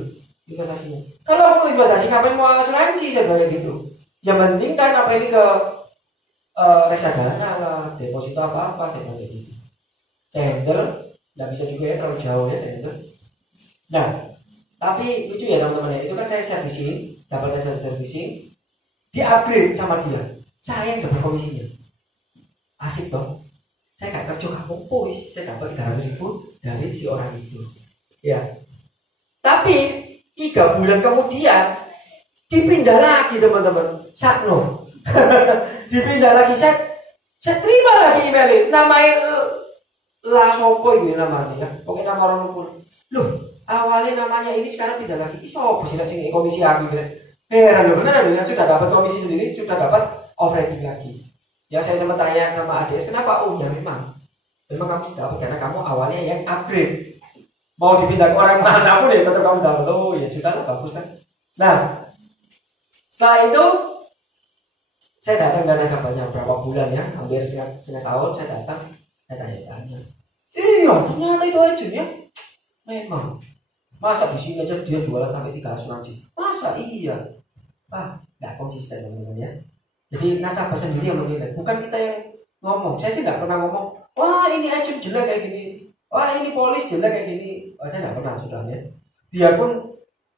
investasinya. Kalau full investasi ngapain mau asuransi? Saya bilang gitu. Yang penting kan apa ini ke reksadana lah, deposito apa-apa, saya bilang gitu. Saya handle, nggak bisa juga ya terlalu jauh ya saya handle. Nah, tapi lucu ya teman-teman ya, itu kan saya servicing, dapat hasil servicing, di-upgrade sama dia. Saya yang dapat komisinya. Asik dong. Saya nggak kerja apa-apa, saya dapat 300.000 dari si orang itu. Ya. Tapi 3 bulan kemudian dipindah lagi teman-teman. Sakno. Dipindah lagi saya terima lagi email. Namanya lah sopo ini namanya ya. Pokoknya nama orang lumpur. Loh, awalnya namanya ini sekarang pindah lagi. Sopo sih sini komisi aku gitu. Heran loh, beneran ya sudah dapat komisi sendiri, sudah dapat operating lagi. Ya saya sempat tanya sama ADS, kenapa? Oh ya memang kamu sudah dapat karena kamu awalnya yang upgrade. Mau dipindah ke orang mana pun ya tetap kamu dapat. Oh ya sudah lah, bagus kan. Nah, setelah itu saya datang ke nasabahnya berapa bulan ya, hampir setengah tahun saya datang, saya tanya-tanya. Iya, ternyata itu agennya memang. Masa di sini aja dia jualan sampai 3 asuransi? Masa iya? Nggak konsisten teman-teman ya. Jadi nasabah sendiri yang menilai, bukan kita yang ngomong. Saya sih nggak pernah ngomong, wah ini agen jelek kayak gini, wah ini polis jelek kayak gini. Saya nggak pernah sudahnya. Biarpun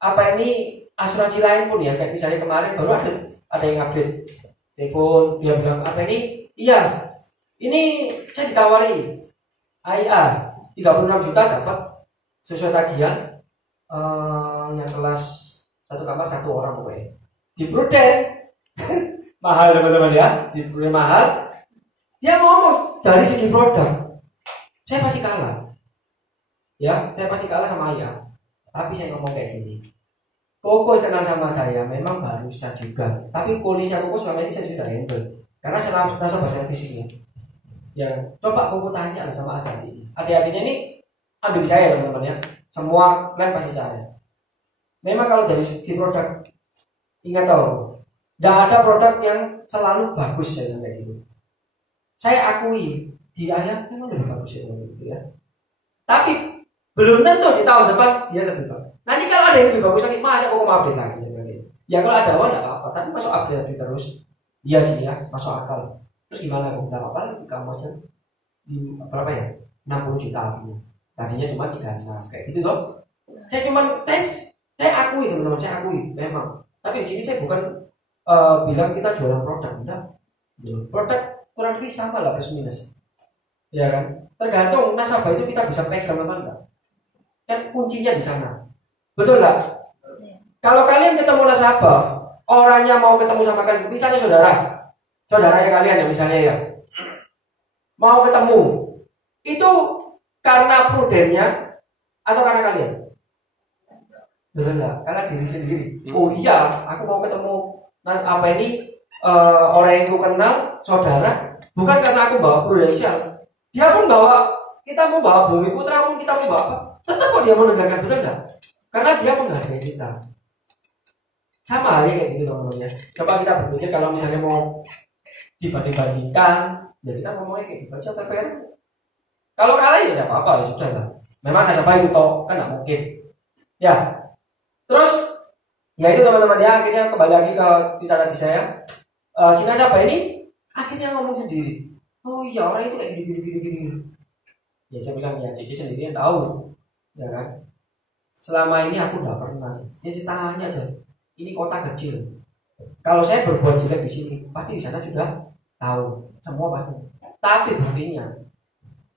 apa ini asuransi lain pun ya, kayak misalnya kemarin baru ada yang update telepon, dia bilang apa ini? Iya, ini saya ditawari AIA 36 juta dapat sesuai tagihan yang kelas 1 kamar 1 orang pokoknya. Di Prudent mahal teman-teman ya, di Prudent mahal. Dia ngomong dari segi produk, saya pasti kalah. Ya, saya pasti kalah sama AIA. Tapi saya ngomong kayak gini. Koko kenal sama saya, memang barusan juga. Tapi polisnya Koko selama ini saya sudah handle. Karena saya nasabah servisnya. Ya, coba Koko tanya lah sama adik-adiknya. Adik-adiknya ini ambil saya teman-teman ya. Semua klien pasti saya. Memang kalau dari segi produk, ingat tahu, tidak ada produk yang selalu bagus ya kayak gitu. Saya akui di ayah memang lebih bagus ya gitu ya. Tapi belum tentu di tahun depan dia lebih bagus. Nanti kalau ada yang lebih bagus lagi, masa Koko mau update lagi? Ya kalau ada uang tidak apa-apa, tapi masuk update terus. Iya sih ya, masuk akal. Terus gimana? Tidak apa-apa, kamu aja di berapa ya? 60 juta artinya. Tadinya cuma 36 kayak gitu loh. Saya cuma tes, saya akui teman-teman, saya akui memang. Tapi di sini saya bukan bilang kita jualan produk, enggak. Produk kurang lebih sama lah plus minus. Ya kan? Tergantung nasabah itu kita bisa pegang apa enggak. Kan kuncinya di sana. Betul nggak? Kalau kalian ketemu nasabah, orangnya mau ketemu sama kalian, misalnya saudaranya kalian ya misalnya ya, mau ketemu, itu karena prudennya atau karena kalian? Betul nggak? Karena diri sendiri. Oh iya, aku mau ketemu apa ini orang yang aku kenal, saudara, bukan karena aku bawa prudensial. Dia pun bawa, kita mau bawa Bumi Putra pun kita mau bawa apa? Tetap kok dia mau dengarkan, betul nggak? Karena dia menghargai kita. Sama halnya kayak gitu teman-teman ya. Coba kita berpikir kalau misalnya mau dibanding-bandingkan, ya kita ngomongnya kayak gitu aja PPR. Kalau kalah ya tidak apa-apa ya sudah lah. Memang nasabah itu toh kan nggak mungkin. Ya. Terus ya itu teman-teman ya, akhirnya kembali lagi ke cerita tadi saya. Si nasabah ini akhirnya ngomong sendiri. Oh iya orang itu kayak gini. Ya saya bilang ya jadi sendiri yang tahu, ya kan. Selama ini aku nggak pernah. Jadi tanya aja. Ini kota kecil. Kalau saya berbuat jelek di sini, pasti di sana juga tahu. Semua pasti. Tapi buktinya,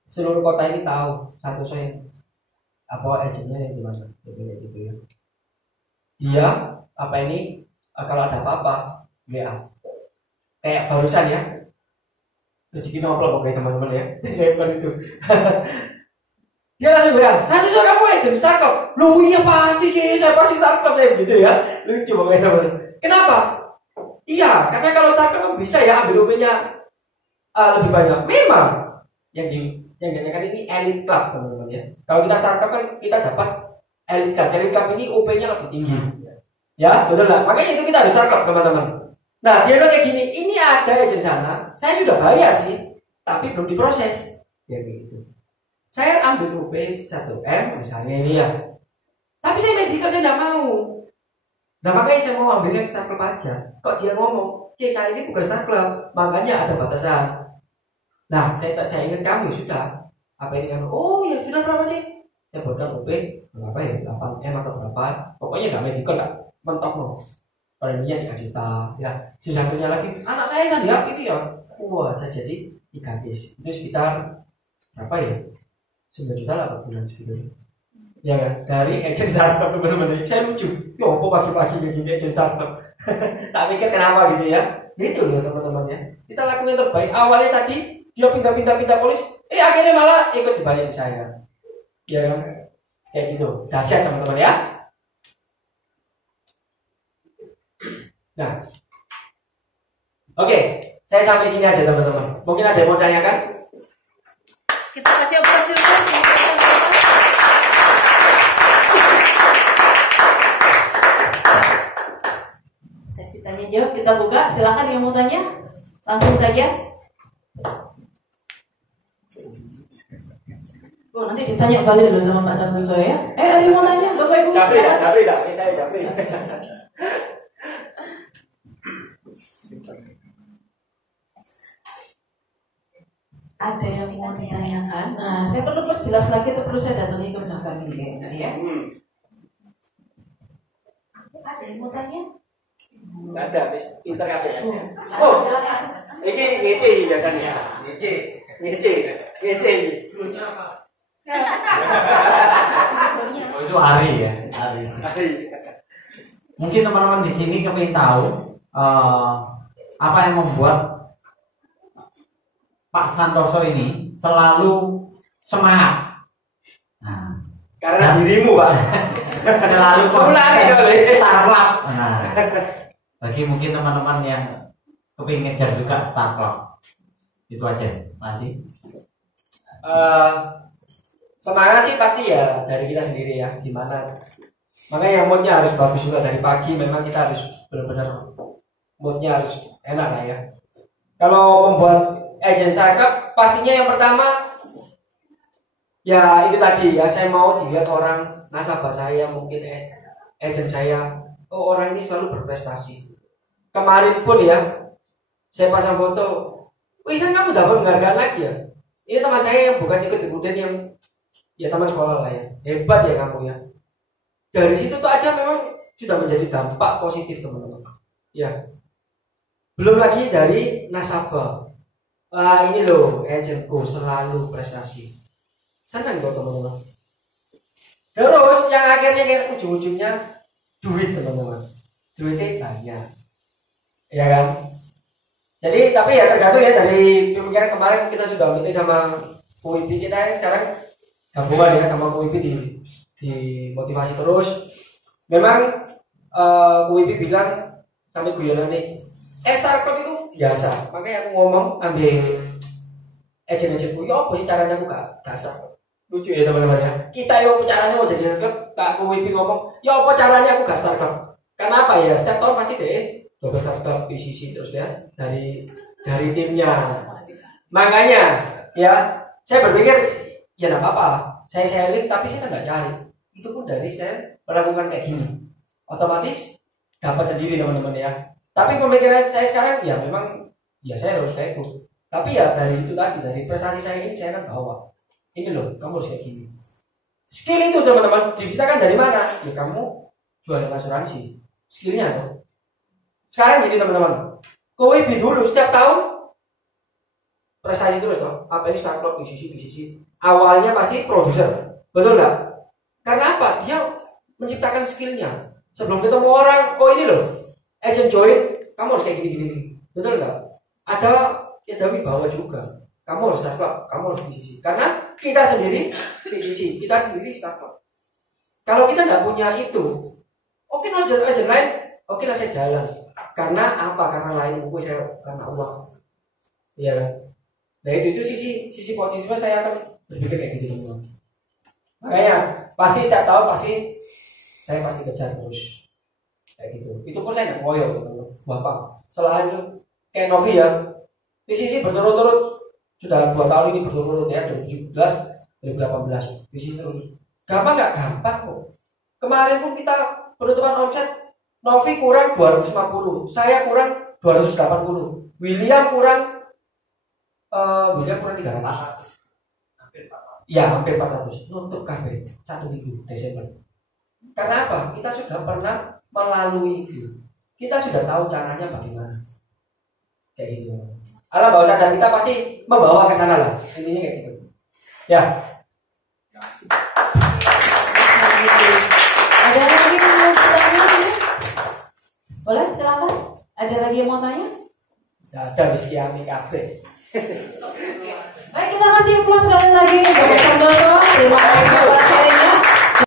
seluruh kota ini tahu satu saya apa agennya yang gimana. Gitu ya. Dia apa ini? Kalau ada apa-apa, WA. Kayak barusan ya. Rezeki nomplok oke teman-teman ya. Saya bukan itu. Dia langsung bilang, satu kamu agent startup. Loh iya pasti sih, saya pasti startup saya begitu ya. Lucu banget teman. Kenapa? Iya, karena kalau startup kan bisa ya ambil UP-nya lebih banyak. Memang yang ditanyakan ini elite club teman-teman ya. Kalau kita startup kan kita dapat elite club. Elite club ini UP-nya lebih tinggi. Ya betul lah. Makanya itu kita harus startup teman-teman. Nah dia bilang kayak gini, ini ada agent sana, saya sudah bayar sih, tapi belum diproses. Ya gitu. Saya ambil UP 1M misalnya ini ya. Tapi saya medical saya tidak mau. Nah makanya saya mau ambil yang startup aja. Kok dia ngomong, saya ini bukan startup, makanya ada batasan. Nah saya ingat kamu sudah. Apa ini kan? Oh ya sudah berapa sih? Saya buatkan UP berapa ya? 8M atau berapa? Pokoknya nggak medical lah, mentok loh. Preminya 3 juta. Ya sisanya lagi anak saya kan ya itu ya. Wah saya jadi 3 case. Itu sekitar berapa ya? 9 juta lah per bulan sebetulnya. Ya kan? Dari agent startup teman-teman. Saya lucu. Ya apa pagi-pagi begini agent startup. Tak pikir kenapa gitu ya. Gitu loh teman-teman ya. Kita lakukan yang terbaik. Awalnya tadi dia pindah polis. Akhirnya malah ikut dibayar saya. Ya kan? Kayak gitu. Dahsyat teman-teman ya. Nah. Oke. Saya sampai sini aja teman-teman. Mungkin ada yang mau tanyakan? Kita kasih apresiasi dulu. Yuk kita buka, silakan yang mau tanya. Langsung saja. Oh, nanti ditanya balik dulu sama Pak Santoso ya. Ada yang mau tanya? Bapak Ibu. Japri dah, saya Japri. Ada yang mau ditanyakan? Nah, saya perlu perjelas lagi atau perlu saya datangi ke belakang ini ya? Ada yang mau tanya? Nggak ada, pinter kabeh ya. Oh, silakan. Ini ngece biasanya. Ngece. Oh, itu Ari ya, Ari. Mungkin teman-teman di sini kepingin tahu apa yang membuat Pak Santoso ini selalu semangat. Nah, Karena dirimu, Pak. selalu Konsisten startup. Nah, bagi mungkin teman-teman yang kepingin ngejar juga startup, itu aja, masih. Semangat sih pasti ya dari kita sendiri ya, gimana. Makanya moodnya harus bagus juga dari pagi. Memang kita harus benar-benar moodnya harus enak lah ya. Kalau membuat agent startup, pastinya yang pertama ya itu tadi ya, saya mau dilihat orang nasabah saya, mungkin agent saya, oh orang ini selalu berprestasi. Kemarin pun ya, saya pasang foto, wih kan kamu dapat penghargaan lagi ya. Ini teman saya yang bukan ikut-ikutan, yang ya teman sekolah lah ya, hebat ya kamu ya. Dari situ tuh aja memang sudah menjadi dampak positif teman-teman. Ya, belum lagi dari nasabah. Ini loh, agentku selalu prestasi. Senang kok teman-teman. Terus yang akhirnya kayak ujung-ujungnya duit teman-teman. Duitnya banyak, ya kan? Jadi tapi ya tergantung ya, dari pemikiran kemarin kita sudah meeting sama UIP kita, sekarang gabungan ya sama UIP di motivasi terus. Memang UIP bilang sampai guyonan nih, startup itu biasa. Makanya aku ngomong ambil agent-agentku, ya apa sih caranya aku gak startup. Lucu ya teman-teman ya. Kita yo caranya mau jadi startup, Kak UIP ngomong, ya apa caranya aku gak startup. Kenapa ya? Setiap tahun pasti deh coba startup PCC terus ya dari timnya. Makanya ya saya berpikir ya enggak apa-apa. Saya selling tapi saya nggak cari. Itu pun dari saya melakukan kayak gini. Otomatis dapat sendiri teman-teman ya. Tapi pemikiran saya sekarang ya memang ya saya harus kayak itu. Tapi ya dari itu tadi, dari prestasi saya ini saya kan bawa. Ini loh, kamu harus kayak gini. Skill itu teman-teman diciptakan dari mana? Ya kamu jualan asuransi. Skillnya tuh. Sekarang gini teman-teman, KWB dulu setiap tahun prestasi terus toh. Apa ini startup PCC. Awalnya pasti produser, betul nggak? Karena apa? Dia menciptakan skillnya. Sebelum ketemu orang, oh ini loh, agent join, kamu harus kayak gini, betul nggak? Ada ya dari bawah juga. Kamu harus startup, kamu harus PCC. Karena kita sendiri PCC, kita sendiri startup. Kalau kita nggak punya itu, oke agent lain, oke lah saya jalan. Karena apa? Karena lain buku saya, karena uang. Iya. Nah itu sisi positifnya saya akan berpikir kayak gitu teman-teman. Makanya pasti setiap tahun saya pasti kejar terus kayak gitu. Itu pun saya nggak ngoyo teman-teman. Bapak selalu kayak Novi ya. Sisi berturut-turut sudah 2 tahun ini berturut-turut ya, 2017, 2018 visi terus. Gampang nggak? Gampang kok. Kemarin pun kita penutupan omset, Novi kurang 250, saya kurang 280, William kurang 300. Ya hampir 400. Nutup KB 1 minggu Desember. Karena apa? Kita sudah pernah melalui itu. Kita sudah tahu caranya bagaimana. Kayak gitu. Alam bawah sadar kita pasti membawa ke sana lah. Intinya kayak gitu. Ya. Ada lagi yang mau bertanya? Boleh, silakan. Ada lagi yang mau tanya? Tidak ada mesti ami kabeh. Baik, kita kasih aplaus sekali lagi untuk Pak Santoso. Terima kasih.